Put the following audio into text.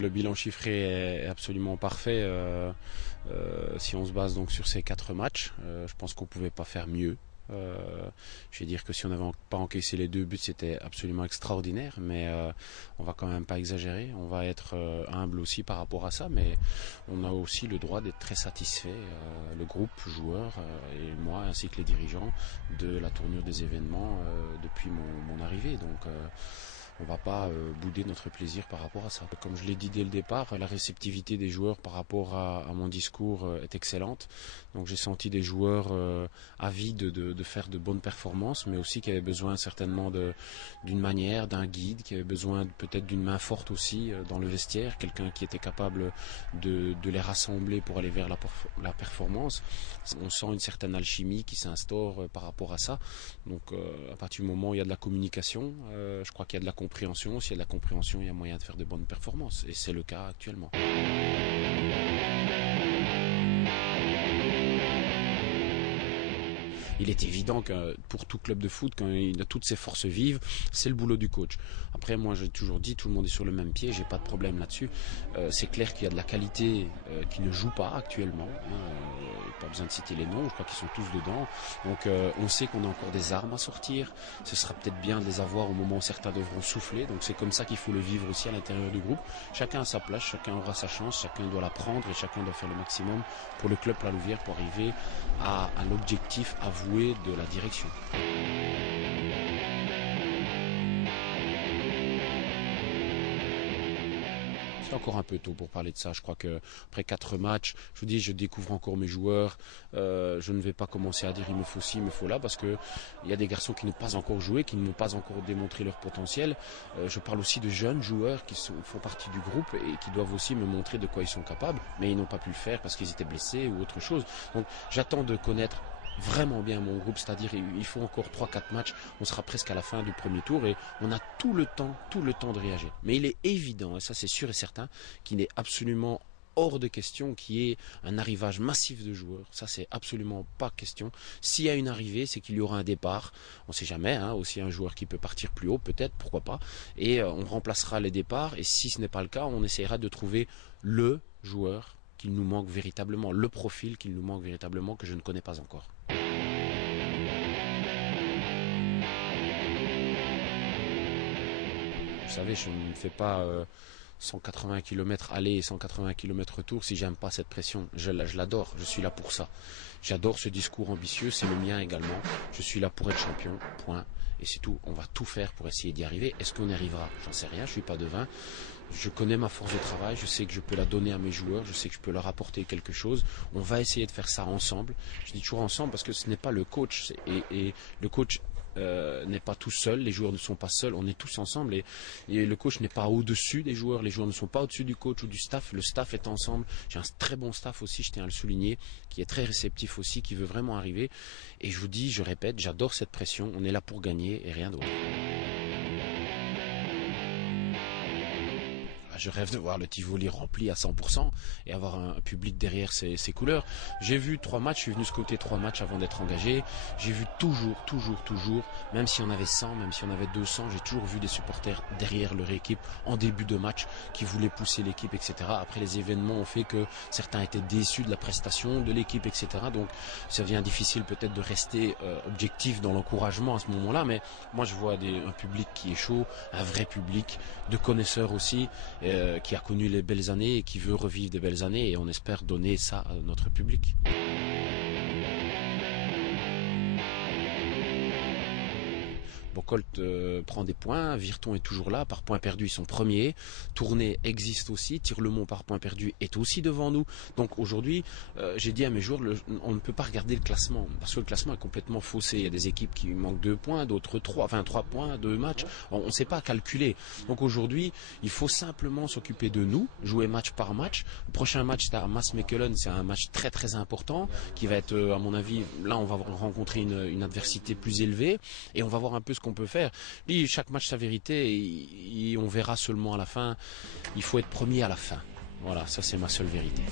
Le bilan chiffré est absolument parfait si on se base donc sur ces 4 matchs. Je pense qu'on ne pouvait pas faire mieux. Je vais dire que si on n'avait pas encaissé les 2 buts, c'était absolument extraordinaire, mais on va quand même pas exagérer. On va être humble aussi par rapport à ça, mais on a aussi le droit d'être très satisfait, le groupe, joueurs et moi ainsi que les dirigeants, de la tournure des événements depuis mon arrivée. Donc on va pas bouder notre plaisir par rapport à ça. Comme je l'ai dit dès le départ, la réceptivité des joueurs par rapport à mon discours est excellente. Donc j'ai senti des joueurs avides de faire de bonnes performances, mais aussi qui avaient besoin certainement d'une manière, d'un guide, qui avaient besoin peut-être d'une main forte aussi dans le vestiaire, quelqu'un qui était capable de les rassembler pour aller vers la performance. On sent une certaine alchimie qui s'instaure par rapport à ça. Donc à partir du moment où il y a de la communication, je crois qu'il y a de la compréhension. S'il y a de la compréhension, il y a moyen de faire de bonnes performances. Et c'est le cas actuellement. Il est évident que pour tout club de foot, quand il a toutes ses forces vives, c'est le boulot du coach. Après, moi, j'ai toujours dit, tout le monde est sur le même pied, j'ai pas de problème là-dessus. C'est clair qu'il y a de la qualité qui ne joue pas actuellement. Pas besoin de citer les noms, je crois qu'ils sont tous dedans. Donc, on sait qu'on a encore des armes à sortir. Ce sera peut-être bien de les avoir au moment où certains devront souffler. Donc, c'est comme ça qu'il faut le vivre aussi à l'intérieur du groupe. Chacun a sa place, chacun aura sa chance, chacun doit la prendre et chacun doit faire le maximum pour le club Plat-Louvière pour arriver à l'objectif avoué de la direction. C'est encore un peu tôt pour parler de ça. Je crois que après 4 matchs, je vous dis, je découvre encore mes joueurs. Je ne vais pas commencer à dire il me faut ci, il me faut là, parce que il y a des garçons qui n'ont pas encore joué, qui n'ont pas encore démontré leur potentiel. Je parle aussi de jeunes joueurs qui font partie du groupe et qui doivent aussi me montrer de quoi ils sont capables, mais ils n'ont pas pu le faire parce qu'ils étaient blessés ou autre chose. Donc j'attends de connaître vraiment bien mon groupe, c'est-à-dire il faut encore 3-4 matchs, on sera presque à la fin du premier tour et on a tout le temps de réagir. Mais il est évident, et ça c'est sûr et certain, qu'il n'est absolument hors de question qu'il y ait un arrivage massif de joueurs. Ça, c'est absolument pas question. S'il y a une arrivée, c'est qu'il y aura un départ. On sait jamais, aussi un joueur qui peut partir plus haut, peut-être, pourquoi pas. Et on remplacera les départs. Et si ce n'est pas le cas, on essaiera de trouver le joueur qu'il nous manque véritablement, le profil qu'il nous manque véritablement, que je ne connais pas encore. Vous savez, je ne fais pas 180 km aller et 180 km retour si j'aime pas cette pression. Je l'adore, je suis là pour ça. J'adore ce discours ambitieux, c'est le mien également. Je suis là pour être champion, point. Et c'est tout, on va tout faire pour essayer d'y arriver. Est-ce qu'on y arrivera? J'en sais rien, je suis pas devin. Je connais ma force de travail, je sais que je peux la donner à mes joueurs, je sais que je peux leur apporter quelque chose. On va essayer de faire ça ensemble. Je dis toujours ensemble parce que ce n'est pas le coach. Et le coach n'est pas tout seul, les joueurs ne sont pas seuls, on est tous ensemble et le coach n'est pas au-dessus des joueurs, les joueurs ne sont pas au-dessus du coach ou du staff, le staff est ensemble. J'ai un très bon staff aussi, je tiens à le souligner, qui est très réceptif aussi, qui veut vraiment arriver. Et je vous dis, je répète, j'adore cette pression, on est là pour gagner et rien d'autre. Je rêve de voir le Tivoli rempli à 100% et avoir un public derrière ses couleurs. J'ai vu 3 matchs, je suis venu scouter 3 matchs avant d'être engagé. J'ai vu toujours, même si on avait 100, même si on avait 200, j'ai toujours vu des supporters derrière leur équipe en début de match qui voulaient pousser l'équipe, etc. Après, les événements ont fait que certains étaient déçus de la prestation de l'équipe, etc. Donc, ça devient difficile peut-être de rester objectif dans l'encouragement à ce moment-là, mais moi je vois un public qui est chaud, un vrai public, de connaisseurs aussi, qui a connu les belles années et qui veut revivre des belles années et on espère donner ça à notre public. Bocholt prend des points, Virton est toujours là, par points perdus ils sont premiers, Tournai existe aussi, Tirlemont par points perdus est aussi devant nous. Donc aujourd'hui, j'ai dit à mes joueurs, on ne peut pas regarder le classement, parce que le classement est complètement faussé. Il y a des équipes qui manquent 2 points, d'autres 3, enfin 3 points, 2 matchs, on ne sait pas calculer. Donc aujourd'hui, il faut simplement s'occuper de nous, jouer match par match. Le prochain match c'est à Maasmechelen, c'est un match très très important, qui va être, à mon avis, là on va rencontrer une adversité plus élevée, et on va voir un peu ce qu'on peut faire. Lui, chaque match sa vérité et on verra seulement à la fin. Il faut être premier à la fin. Voilà, ça c'est ma seule vérité.